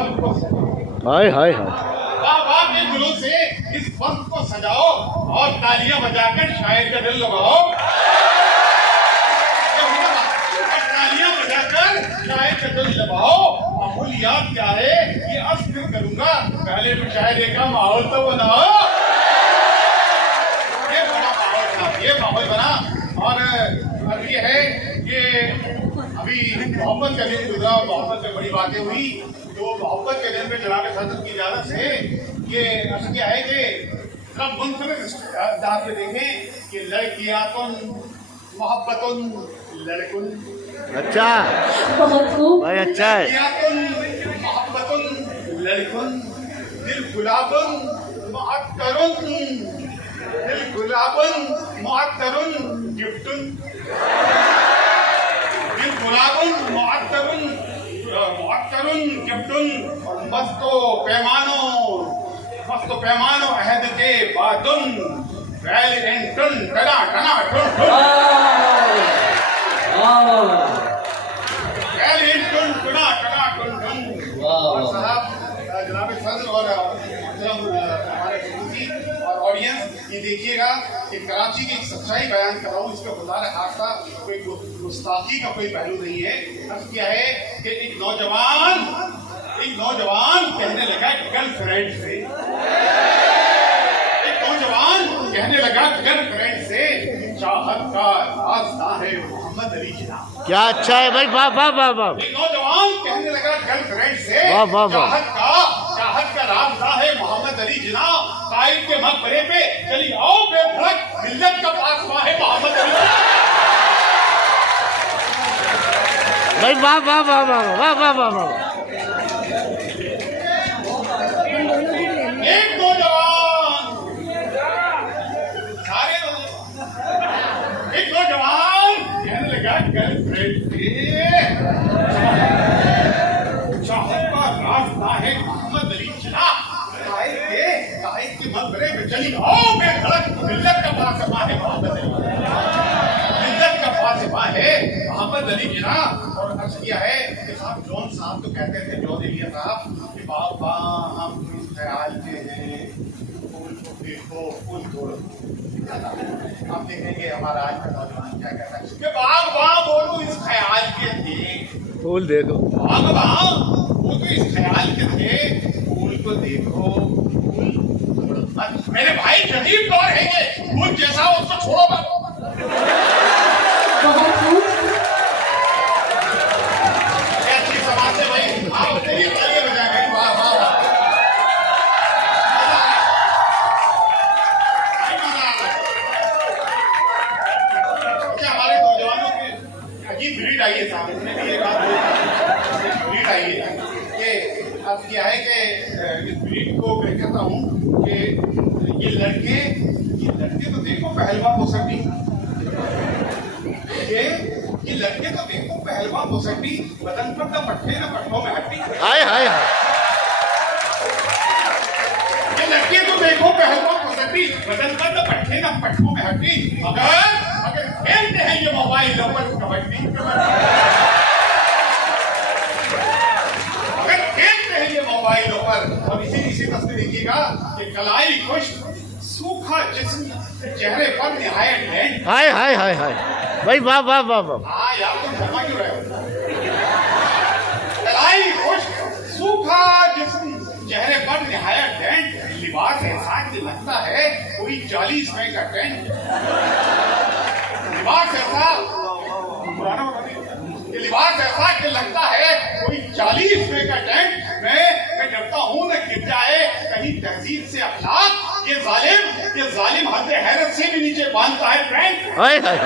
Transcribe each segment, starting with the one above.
वर्ग को सजाओ। हाय हाय हाय। वाह वाह के गुलों से इस वर्ग को सजाओ और तालियां बजाकर शायर का दिल लगाओ। तालियां बजाकर शायर का दिल लगाओ। माहौलियात क्या है ये अर्ज फिर करूंगा, पहले मुशायरे का माहौल तो बनाओ। ये बड़ा माहौल था, ये माहौल बना। और अब ये है कि अभी मोहब्बत का दिन गुजरा और मोहब्बत में बड़ी बातें हुई, तो मोहब्बत के दिन पे जनाब सदर की इजाजत से ये अर्ज क्या है कि सब मुंतज़िर अंदाज में देखें कि लड़कियातुन मोहब्बतुन लड़कुन। अच्छा बहुत खूब भाई, अच्छा है। लड़कियातुन मोहब्बतुन लड़कुन दिल गुलाबुन मुअत्तरुन, दिल गुलाबुन मुअत्तरुन गिफ्टुन, दिल गुलाबुन मुअत्तरुन गिफ्टुन। और मस्तो पैमानो अहद के बादुन वैलेंटुन टना टना टुन टुन वैलेंटुन टना टना टुन टुन। और साहब जनाब सदर और हमारे खुशी और ऑडियंस ये देखिएगा कि कराची की एक सच्चाई बयान कर रहा हूँ, इसका गुजार खासा कोई गुस्ताखी का कोई पहलू नहीं है। अब क्या है कि एक नौजवान कहने लगा गर्लफ्रेंड से, चाहत का रास्ता है मोहम्मद अली जिना। क्या अच्छा है भाई, वाह वाह वाह वाह। एक नौजवान कहने लगा गर्लफ्रेंड से, वाह वाह वाह। चाहत का रास्ता है मोहम्मद अली जिना। कायद के मकबरे पे चली आओ बेधड़क, मिल्लत का पासवा है मोहम्मद अली जिना। भाई वाह वाह वाह वाह वाह वाह वाह वाह। एक नौजवान कहने लगा गर्लफ्रेंड से, चाहत का रास्ता है मोहम्मद अली जिना। कायद के मकबरे पे चली आओ बेधड़क, मिल्लत का पासवा है मोहम्मद अली जिना। मिल्लत का पासवा है मोहम्मद अली जिना। और अर्ज किया है कि साहब जॉन साहब तो कहते थे, जॉन एलिया साहब, कि बाबा हम इस ख्याल के हैं फूल को देखो फूल तोड़ो। आप देखेंगे हमारा आज का नौजवान क्या कहता है कि बाबा वो तो इस ख्याल के थे, फूल देखो बाबा वो तो इस ख्याल के थे, फूल को देखो फूल तोड़ो मत। मेरे भाई जदीद दौर है ये, फूल जैसा हो उसको छोड़ो मत। बहुत खूब अच्छी समाज से भाई आप तेरी तालियां बजाएंगे। वाह वाह वाह, अच्छा हमारे नौजवानों की अजीब ब्रीड आई है साहब, इसमें भी ये बात ब्रीड आई है कि अब क्या है कि इस ब्रीड को मैं कहता हूँ कि ये लड़के तो देखो पहलवान मुसब्बी, ये लड़के तो देखो पहलवान मुसब्बी, बदन पर न पट्टे न पट्टों में हड्डी। हाय हाय हाय। ये लड़के तो देखो पहलवान मुसब्बी, बदन पर न पट्टे न पट्टों में हड्डी। अगर खेलते हैं ये मोबाइल पर कबड्डी, अगर खेलते हैं ये मोबाइलों पर। और इसी तस्वीर देखिएगा कि कलाई खुश्क सूखा जिस्म, चेहरे पर निहायत है। हाय हाय हाय हाय भाई, वाह वाह वाह वाह। हाँ यार तुम जमा क्यों रहे हो? कलाई खुश्क सूखा जिस्म, चेहरे पर निहायत डेंट, लिबास ऐसा कि लगता है कोई 40 रुपए का टेंट। लिबास ऐसा पुराना ये लिबास ऐसा कि लगता है कोई 40 रुपए का टेंट। मैं डरता हूँ न गिर जाए कहीं तहजीब से अखलाक। ये जालिम हद हैरत से भी नीचे बांधता है ट्रेंड। हाय हाय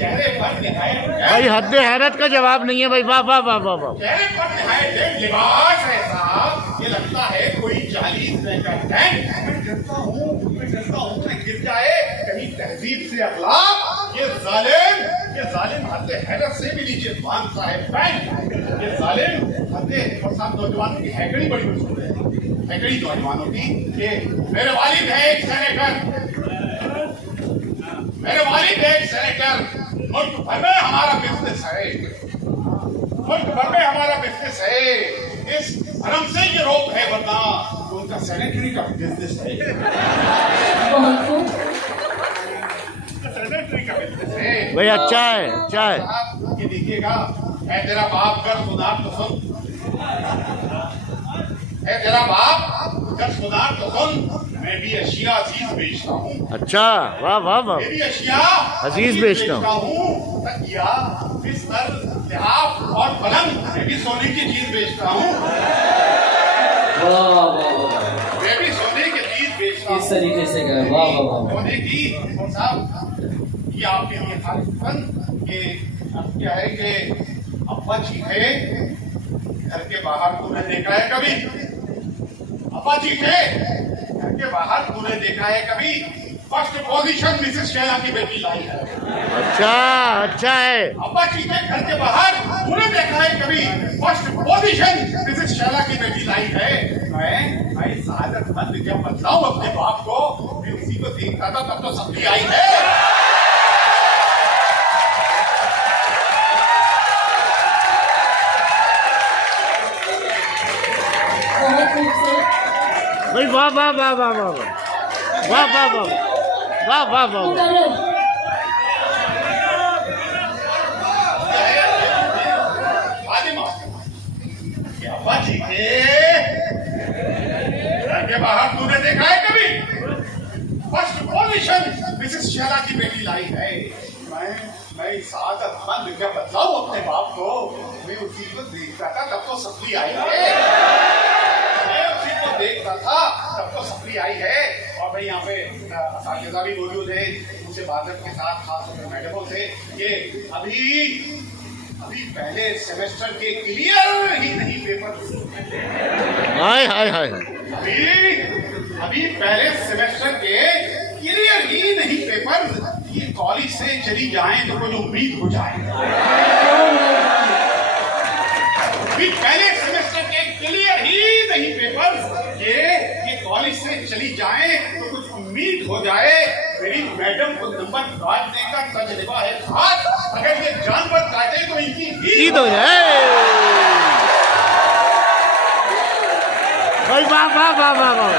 चेहरे पर भाई, हद हैरत का जवाब नहीं है भाई, वाह वाह वाह वाह वाह। चेहरे पर लिबास ऐसा ये लगता है कोई 40 रुपए का टेंट। मैं डरता हूँ कि गिर जाए कहीं तहजीब से अखलाक। ये जालिम हद हैरत से भी नीचे बांधता है पैंट। ये जालिम हद और साथ नौजवानों की हैकड़ी बड़ी मशहूर है। सैकड़ी नौजवानों की कि मेरे वालिद है एक सेनेटर, मेरे वालिद है एक सेनेटर, मुल्क भर में हमारा बिजनेस है, मुल्क भर में हमारा बिजनेस है, इस भरम से ये रोक है, वरना उनका सेनेटरी का बिजनेस है, सेनेटरी का बिजनेस है। भाई अच्छा है, अच्छा है। आप ये देखिएगा, है तेरा बाप कर सुनार तो सुन, है तेरा बाप कर सुनार तो सुन, मैं भी अशिया अजीज बेचता हूँ। अच्छा, वाह वाह वाह। मैं भी अशिया अजीज बेचता हूँ। तकिया, बिस्तर, लिहाफ और पलंग, मैं भी सोने की चीज बेचता हूँ। मैं भी सोने की चीज बेचता हूँ। इस तरीके से गए, वाह वाह वाह। सोने की और साहब ये आपके लिए खालिस्तान ये अब क्या है कि अब्बा चीखे घर के बाहर तूने देखा है कभी? अब्बा चीखे घर के बाहर तूने देखा है कभी? फर्स्ट पोजीशन मिसेस शैला की बेटी लाई है। अच्छा, अच्छा है। अब्बा चीखे घर के बाहर तूने देखा है कभी? फर्स्ट पोजीशन मिसेस शैला की बेटी लाई है। मैं सआदतमंद जब बतलाऊं अपने बाप को, मैं उसी को देखता था तब तो सब्जी आई है। भाई वाह वाह वाह वाह वाह वाह वाह वाह वाह वाह वाह। अब्बा चीखे घर के बाहर तूने देखा है कभी? फर्स्ट पोजीशन मिसेस शैला की बेटी लाई है। मैं सआदतमंद जब बतलाऊं अपने बाप को, मैं उसी को देखता था तब तो सब्जी आई है। मैं उसी को देखता था तब तो सब्जी आई है। और भाई यहाँ पे असातिज़ा भी मौजूद है, उनसे बादल के साथ खासतौर पर मैडमों से ये अभी पहले सेमेस्टर के क्लियर ही नहीं पेपर, हाय हाय हाय। अभी पहले सेमेस्टर के क्लियर ही नहीं पेपर, ये कॉलेज से चली जाएं तो कुछ उम्मीद हो जाए। अभी पहले सेमेस्टर के क्लियर ही नहीं पेपर, ये कॉलेज से चली जाएं तो कुछ उम्मीद हो जाए। मेरी मैडम को नंबर काटने का तजुर्बा है खास, अगर ये जानवर काटे तो इनकी ईद हो जाए। भाई वाह वाह वाह वाह वाह।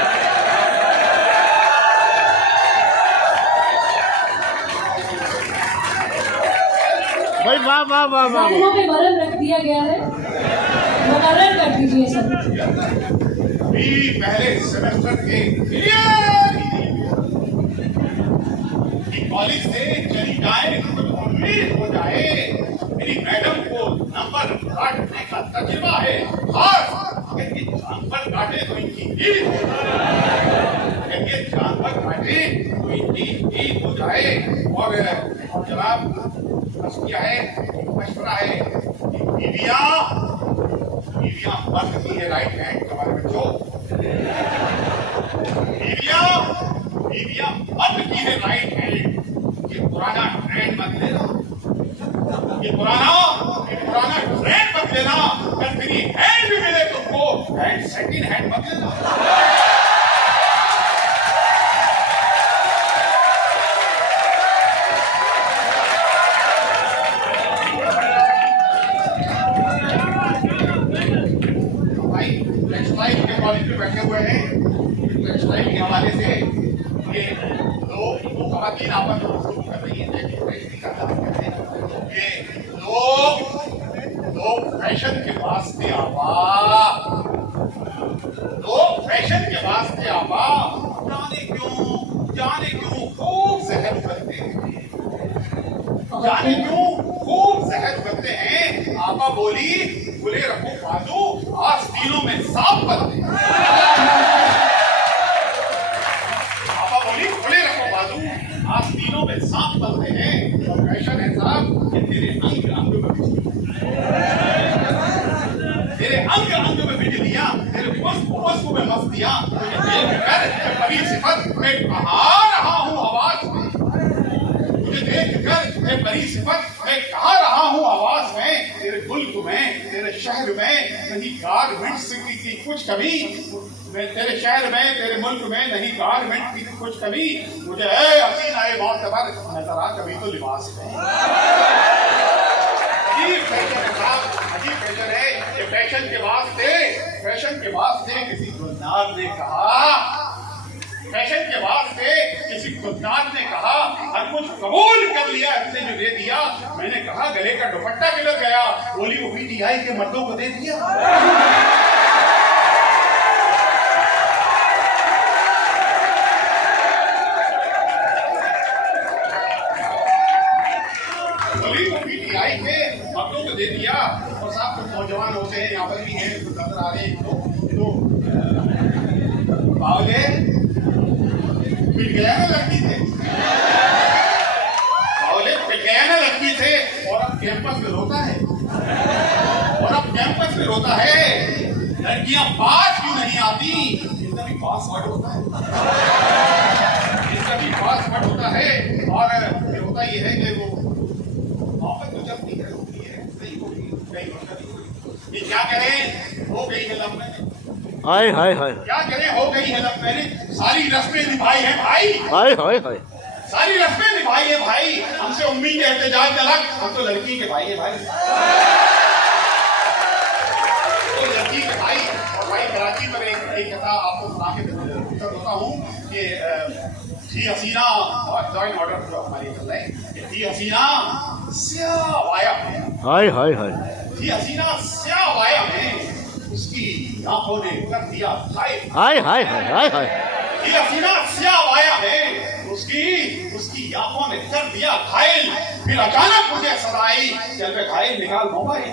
भाई वाह वाह वाह वाह। पे मरम रख दिया गया है, मुकर्रर कर दीजिए सर। अभी पहले सेमेस्टर के क्लियर कॉलेज से चली जाए तो उम्मीद हो जाए। मेरी मैडम को नंबर काटने का तजुर्बा है खास, अगर ये जानवर काटे तो इनकी ईद हो जाए, अगर ये जानवर काटे तो इनकी ईद हो जाए। और जनाब बस क्या है, मशवरा है कि बीवियां मर्द की है राइट हैंड, हमारे बच्चों, बीवियां मर्द की है राइट हैंड। ये पुराना ट्रेंड मत लेना, ये पुराना ट्रेंड मत लेना। अगर तेरी हैंड भी मिले तुमको, हैंड सेकंड हैंड मत लेना। टेक्सटाइल के कॉलेज में बैठे हुए हैं, टेक्सटाइल के हवाले से ये दो खवातीन आपस में गुफ्तगू कर रही हैं। ये लोग फैशन के वास्ते आवा, जाने क्यों खूब जहर करते हैं, आपा बोली खुले रखो बाजू, आस्तीनों में सांप बनते हैं। आपा बोली खुले रखो बाजू, आस्तीनों में सांप बनते हैं। और फैशन है साहब कि तेरे अंग अंग में बिजलियां, तेरे पुष्प में मस्तियां, बड़ी सिफत मैं कहाँ रहा हूँ आवाज में, मुझे देख कर बड़ी सिफत मैं कहाँ रहा हूँ आवाज में। तेरे मुल्क में, तेरे शहर में कहीं गारमेंट्स की कुछ कमी मैं तेरे शहर में, तेरे मुल्क में नहीं गारमेंट की कुछ कमी, मुझे हसीना मोतबर नजर आ कभी तो लिबास में। अजीब फैशन है साहब, अजीब फैशन है ये। फैशन के वास्ते किसी गुलनार ने कहा, फैशन के वास्ते किसी गुलनार ने कहा, हर कुछ कबूल कर लिया, इसने जो दे दिया। मैंने कहा गले का दुपट्टा किधर गया? बोली वो पीटीआई के मर्दों को दे दिया। बोली वो पीटीआई के मर्दों को दे दिया। और साहब कुछ नौजवान होते हैं, यहाँ पर भी हैं, नजर आ रहे हैं, तो बावले पिट गया ना लड़की से, बावले पिट गया ना लड़की से। और अब कैंपस में रोता है, और अब कैंपस में रोता है, लड़कियां पास क्यों नहीं आती? इनका भी पासवर्ड होता है, इनका भी पासवर्ड होता है। और होता ये है कि वो मोहब्बत तो जब नहीं होती है, सही होगी, ये क्या करें, हो गई है लव मैरिज। हाय हाय हाय क्या करें, हो गई है लव मैरिज। सारी रस्में निभाई है भाई, हाय हाय हाय। सारी रस्में निभाई है भाई। हमसे उम्मीद है एहतजाज तलक, हम तो लड़की के भाई है भाई, तो लड़की के भाई। और भाई कराची पर एक कथा आपको सुना के उत्तर होता हूँ कि थी हसीना, जॉइंट ऑर्डर जो हमारी चल रहे हैं, थी हसीना स्याह वाया में, हाय हाय हाय। थी हसीना स्याह वाया में, उसकी आंखों ने कर दिया घायल। हाय हाय हाय हाय हाय। थी हसीना स्याह वाया है, उसकी आंखों ने कर दिया घायल। फिर अचानक मुझे सदाई, चल पे घायल निकाल मोबाइल।